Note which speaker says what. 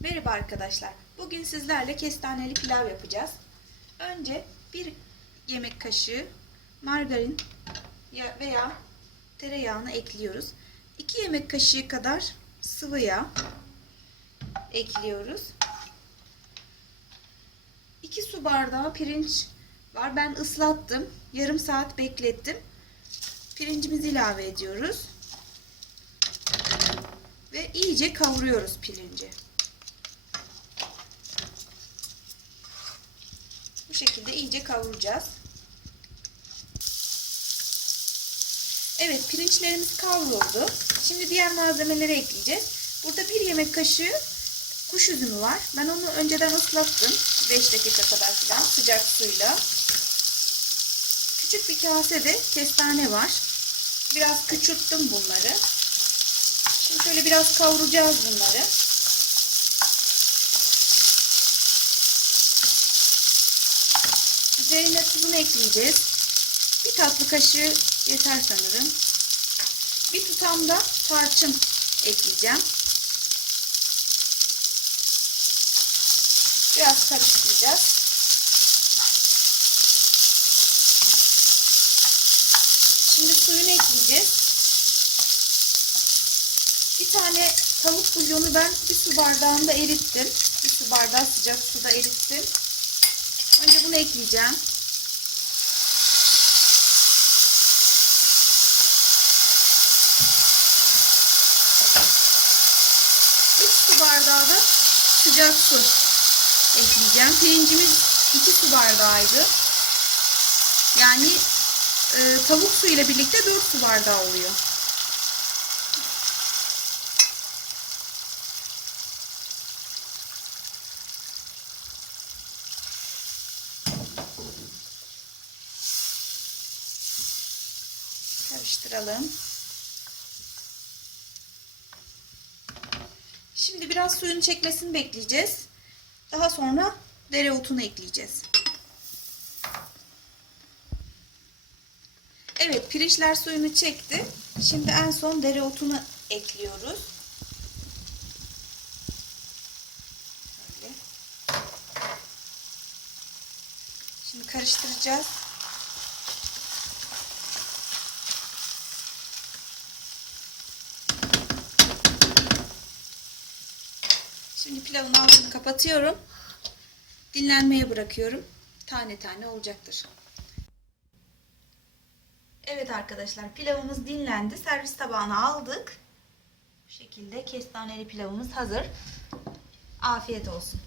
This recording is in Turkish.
Speaker 1: Merhaba arkadaşlar. Bugün sizlerle kestaneli pilav yapacağız. Önce bir yemek kaşığı margarin ya- veya tereyağını ekliyoruz. 2 yemek kaşığı kadar sıvı yağ ekliyoruz. 2 su bardağı pirinç var. Ben ıslattım. Yarım saat beklettim. Pirincimizi ilave ediyoruz. Ve iyice kavuruyoruz pirinci. Bu şekilde iyice kavuracağız. Evet pirinçlerimiz kavruldu. Şimdi diğer malzemeleri ekleyeceğiz. Burada bir yemek kaşığı kuş üzümü var. Ben onu önceden ıslattım. 5 dakika kadar falan sıcak suyla. Küçük bir kasede kestane var. Biraz küçülttüm bunları. Şimdi şöyle biraz kavuracağız bunları. Üzerine tuzunu ekleyeceğiz. Bir tatlı kaşığı yeter sanırım. Bir tutam da tarçın ekleyeceğim. Biraz karıştıracağız. Şimdi suyunu ekleyeceğiz. Bir tane tavuk bulyonu ben bir su bardağında erittim. Bir su bardağı sıcak suda erittim. Önce bunu ekleyeceğim. Bir su bardağı da sıcak su ekleyeceğim. Pirincimiz 2 su bardağıydı. Yani e, tavuk suyu ile birlikte 4 su bardağı oluyor. Karıştıralım. Şimdi biraz suyun çekmesini bekleyeceğiz. Daha sonra dereotunu ekleyeceğiz. Evet pirinçler suyunu çekti. Şimdi en son dereotunu ekliyoruz. Şimdi karıştıracağız. Şimdi pilavın altını kapatıyorum. Dinlenmeye bırakıyorum. Tane tane olacaktır. Evet arkadaşlar pilavımız dinlendi. Servis tabağına aldık. Bu şekilde kestaneli pilavımız hazır. Afiyet olsun.